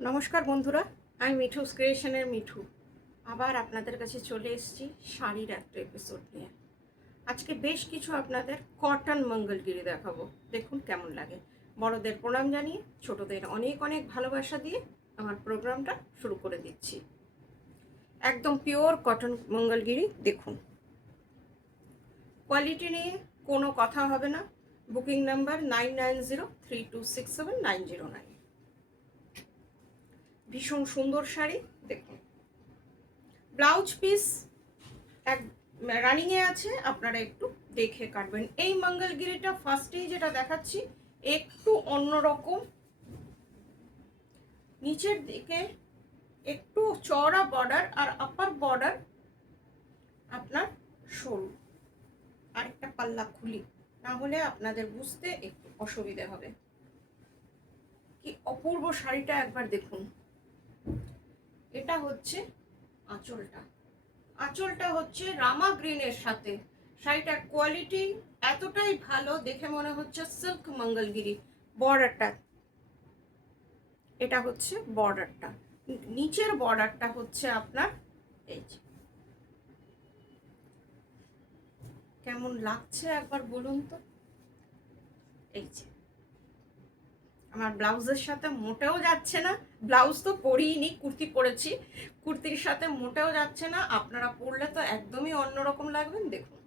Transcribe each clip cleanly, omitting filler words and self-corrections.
নমস্কার বন্ধুরা, আমি মিঠুস ক্রিয়েশনের মিঠু আবার আপনাদের কাছে চলে এসেছি শাড়ির একটা এপিসোড নিয়ে। আজকে বেশ কিছু আপনাদের কটন মঙ্গলগিরি দেখাবো, দেখুন কেমন লাগে। বড়দের প্রণাম জানিয়ে ছোটদের অনেক অনেক ভালোবাসা দিয়ে আমার প্রোগ্রামটা শুরু করে দিচ্ছি। একদম পিওর কটন মঙ্গলগিরি, দেখুন কোয়ালিটি নিয়ে কোনো কথা হবে না। Booking number 9903267909। ভীষণ সুন্দর শাড়ি, দেখুন ব্লাউজ পিস এক রানিংয়ে আছে, আপনারা একটু দেখে কাটবেন। এই মঙ্গলগিরিটা ফার্স্টেই যেটা দেখাচ্ছি একটু অন্যরকম, নিচের দিকে একটু চওড়া বর্ডার আর আপার বর্ডার আপনার সরু, আরেকটা পাল্লা খুলি, না হলে আপনাদের বুঝতে একটু অসুবিধে হবে। কি অপূর্ব শাড়িটা একবার দেখুন। এটা হচ্ছে আঁচলটা, আঁচলটা হচ্ছে রামা গ্রিনের সাথে। শাড়িটার কোয়ালিটি এতটাই ভালো, দেখে মনে হচ্ছে সিল্ক মঙ্গলগিরি। বর্ডারটা, এটা হচ্ছে বর্ডারটা, নিচের বর্ডারটা হচ্ছে আপনার এই যে, কেমন লাগছে একবার বলুন তো। এই যে আমার ব্লাউজের সাথে মোটেও যাচ্ছে না, ব্লাউজ তো পরিনি, কুর্তি পরেছি, কুর্তির সাথে মোটেও যাচ্ছে না। আপনারা পরলে তো একদমই অন্যরকম লাগবেন। দেখুন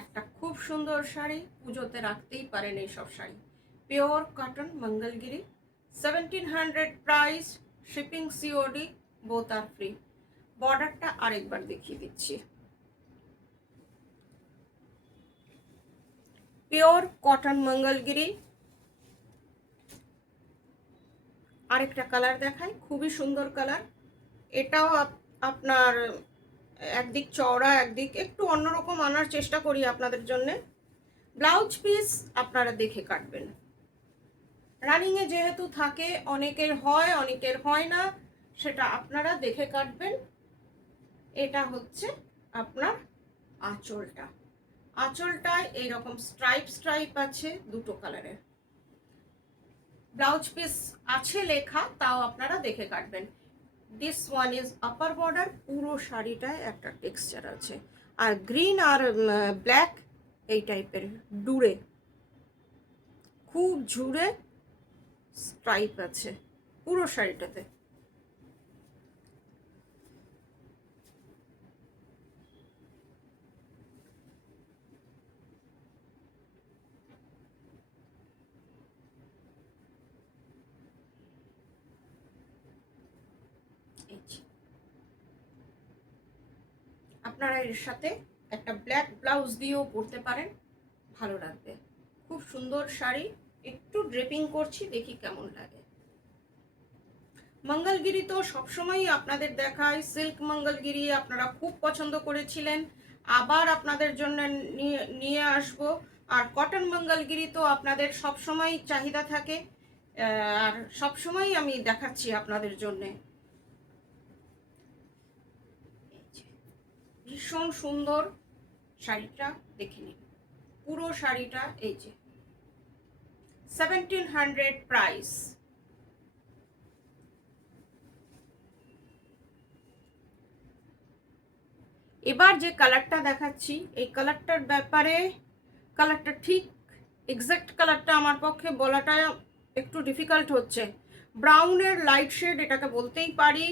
একটা খুব সুন্দর শাড়ি, পুজোতে রাখতেই পারেন এইসব sari. Pure cotton Mangalagiri, 1700 price, shipping COD, both আর ফ্রি। বর্ডারটা আরেকবার দেখিয়ে দিচ্ছি, পিওর কটন মঙ্গলগিরি। আরেকটা কালার দেখাই, খুবই সুন্দর কালার। এটাও আপনার একদিক চওড়া, একদিক একটু অন্যরকম আনার চেষ্টা করি আপনাদের জন্যে। ব্লাউজ পিস আপনারা দেখে কাটবেন। রানিংয়ে যেহেতু থাকে, অনেকের হয় অনেকের হয় না, সেটা আপনারা দেখে কাটবেন। এটা হচ্ছে আপনার আঁচলটা, আঁচলটায় এইরকম স্ট্রাইপ স্ট্রাইপ আছে দুটো কালারের। ব্লাউজ পিস আছে লেখা, তাও আপনারা দেখে কাটবেন। This one is upper border, পুরো শাড়িটায় একটা টেক্সচার আছে। আর গ্রিন আর ব্ল্যাক এই টাইপের ডুরে, খুব ঝুড়ে স্ট্রাইপ আছে পুরো শাড়িটাতে। আপনারা এর সাথে একটা ব্ল্যাক ব্লাউজ দিয়েও পরতে পারেন, ভালো লাগবে। খুব সুন্দর শাড়ি, একটু ড্রেপিং করছি, দেখি কেমন লাগে। মঙ্গলগিরি তো সবসময়ই আপনাদের দেখায়, সিল্ক মঙ্গলগিরি আপনারা খুব পছন্দ করেছিলেন, আবার আপনাদের জন্য নিয়ে আসবো। আর কটন মঙ্গলগিরি তো আপনাদের সবসময় চাহিদা থাকে, আর সবসময়ই আমি দেখাচ্ছি আপনাদের জন্যে। ভীষণ সুন্দর শাড়িটা দেখে নিন, পুরো শাড়িটা এই যে 1700 প্রাইস। এবার যে কালারটা দেখাচ্ছি, এই কালারটার ব্যাপারে, কালারটা ঠিক এক্সাক্ট কালারটা আমার পক্ষে বলাটা একটু ডিফিকাল্ট হচ্ছে। ব্রাউনের লাইট শেড এটাকে বলতেই পারি,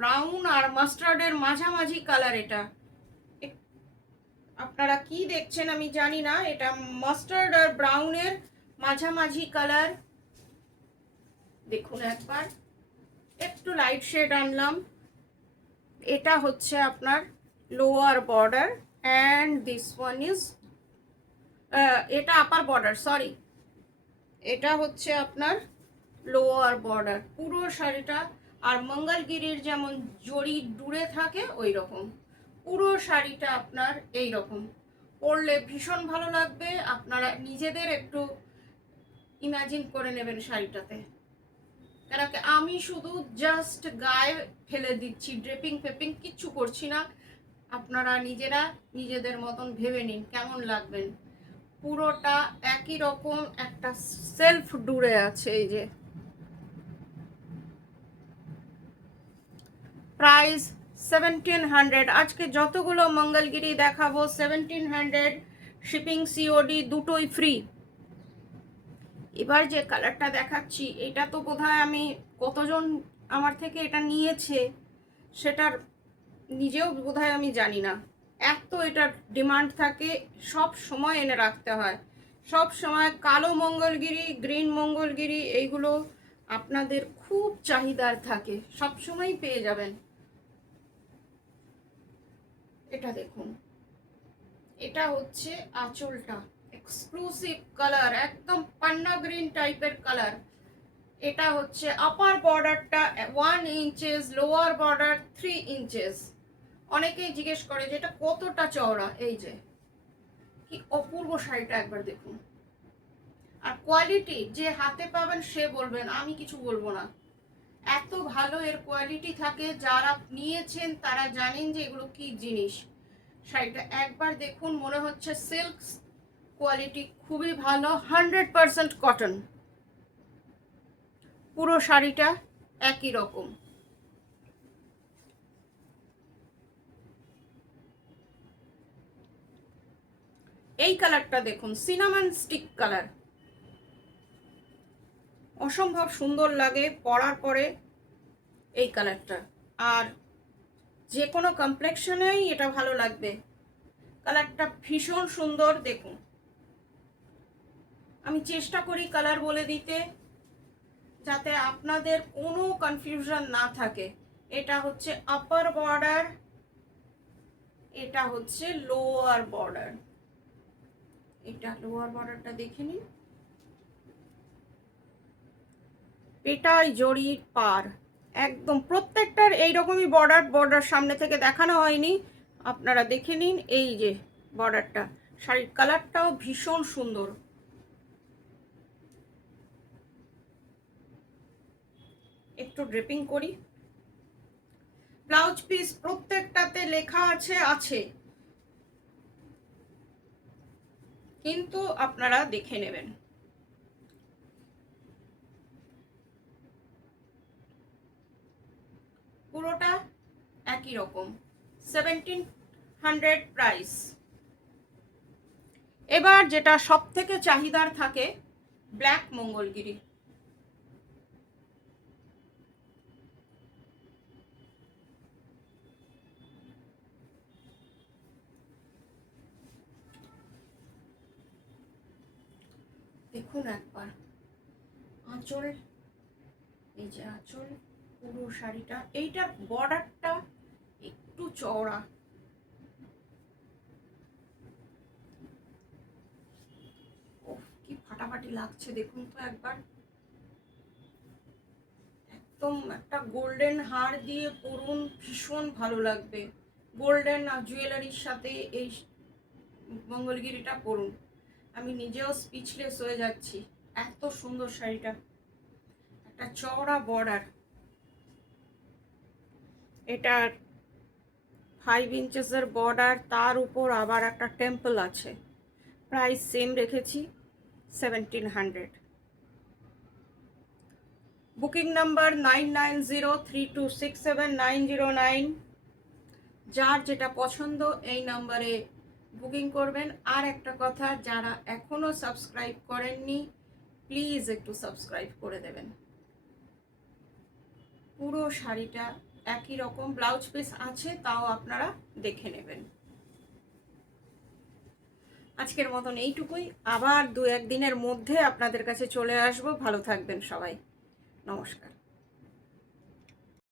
ব্রাউন আর মাস্টার্ডের মাঝামাঝি কালার এটা। আপনারা কি দেখছেন আমি জানি না, এটা মাস্টার্ড আর ব্রাউনের মাঝামাঝি কালার। দেখুন একবার, একটু লাইট শেড আনলাম। এটা হচ্ছে আপনার lower border and this one is, এটা আপার বর্ডার, সরি, এটা হচ্ছে আপনার লোয়ার বর্ডার পুরো শাড়িটা। আর মঙ্গলগিরির যেমন জড়ি ডুরে থাকে ওই রকম পুরো শাড়িটা আপনার এই রকম। পরলে ভীষণ ভালো লাগবে, আপনারা নিজেদের একটু ইমাজিন করে নেবেন শাড়িটাতে। কেন কি আমি শুধু জাস্ট গায়ে ফেলে দিচ্ছি, ড্রেপিং ফেপিং কিচ্ছু করছি না। আপনারা নিজেরা নিজেদের মতন ভেবে নিন কেমন লাগবেন। পুরোটা একই রকম একটা সেলফ ডুরে আছে, এই যে প্রাইস 1700। আজকে যতগুলো মঙ্গলগিরি দেখাবো 1700, শিপিং সিওডি দুটোই ফ্রি। এবার যে কালারটা দেখাচ্ছি এটা তো বোধহয় আমি কতজন আমার থেকে এটা নিয়েছে সেটার নিজেও বোধহয় আমি জানি না, এত এটার ডিমান্ড থাকে, সব সময় এনে রাখতে হয়। সব সময় কালো মঙ্গলগিরি, গ্রিন মঙ্গলগিরি এইগুলো আপনাদের খুব চাহিদার থাকে, সব সময় পেয়ে যাবেন। এটা দেখুন, এটা হচ্ছে আঁচলটা, এক্সক্লুসিভ কালার, একদম পান্না গ্রিন টাইপের কালার। এটা হচ্ছে আপার বর্ডারটা 1 ইঞ্চেস, লোয়ার বর্ডার 3 ইঞ্চেস। অনেকেই জিজ্ঞেস করে যে এটা কতটা চওড়া। এই যে কি অপূর্ব শাড়িটা একবার দেখুন। আর কোয়ালিটি যে হাতে পাবেন সে বলবেন, আমি কিছু বলবো না। এত ভালো এর কোয়ালিটি থাকে, যারা নিয়েছেন তারা জানেন যে এগুলো কি জিনিস। শাড়িটা একবার দেখুন, মনে হচ্ছে সিল্ক কোয়ালিটি খুবই ভালো, 100% কটন। পুরো শাড়িটা একই রকম। এই কালারটা দেখুন, সিনামন স্টিক কালার, অসম্ভব সুন্দর লাগে পরার পরে এই কালারটা। আর যে কোনো কমপ্লেকশনেই এটা ভালো লাগবে। কালারটা ভীষণ সুন্দর দেখুন। আমি চেষ্টা করি কালার বলে দিতে যাতে আপনাদের কোনো কনফিউশন না থাকে। এটা হচ্ছে আপার বর্ডার, এটা হচ্ছে লোয়ার বর্ডার। এটা লোয়ার বর্ডারটা দেখে নিন, পেটাই জড়ির পার, একদম প্রত্যেকটার এইরকমই বর্ডার। বর্ডার সামনে থেকে দেখানো হয়নি, আপনারা দেখে নিন। এই যে বর্ডারটা, শাড়ির কালারটাও ভীষণ সুন্দর। একটু ড্রেপিং করি। ব্লাউজ পিস প্রত্যেকটাতে লেখা আছে, কিন্তু আপনারা দেখে নেবেন। পুরোটা একই রকম, 1700 প্রাইস। এবার যেটা সব থেকে চাহিদার থাকে, ব্ল্যাক মঙ্গলগিরি। দেখুন একবার আঁচল, এই যে আঁচল, পুরো শাড়িটা, এইটার বর্ডারটা একটু চওড়া। ওহ কি ফাটাফাটি লাগছে দেখুন তো একবার। একদম একটা গোল্ডেন হার দিয়ে পরুন, ভীষণ ভালো লাগবে। গোল্ডেন আর জুয়েলারির সাথে এই মঙ্গলগিরিটা পরুন, আমি নিজেও স্পিচলেস হয়ে যাচ্ছি, এত সুন্দর শাড়িটা। একটা চওড়া বর্ডার, এটার 5 ইঞ্চেসের বর্ডার, তার উপর আবার একটা টেম্পল আছে। প্রাইস সেম রেখেছি, 1700। Booking number 9903267909। যার যেটা পছন্দ এই নাম্বারে বুকিং করবেন। আর একটা কথা, যারা এখনো সাবস্ক্রাইব করেননি প্লিজ একটু সাবস্ক্রাইব করে দেবেন। পুরো শাড়িটা একই রকম, ব্লাউজ পিস আছে তাও আপনারা দেখে নেবেন। আজকের মতন এইটুকুই, আবার 2-1 দিনের মধ্যে আপনাদের কাছে চলে আসবো। ভালো থাকবেন সবাই, নমস্কার।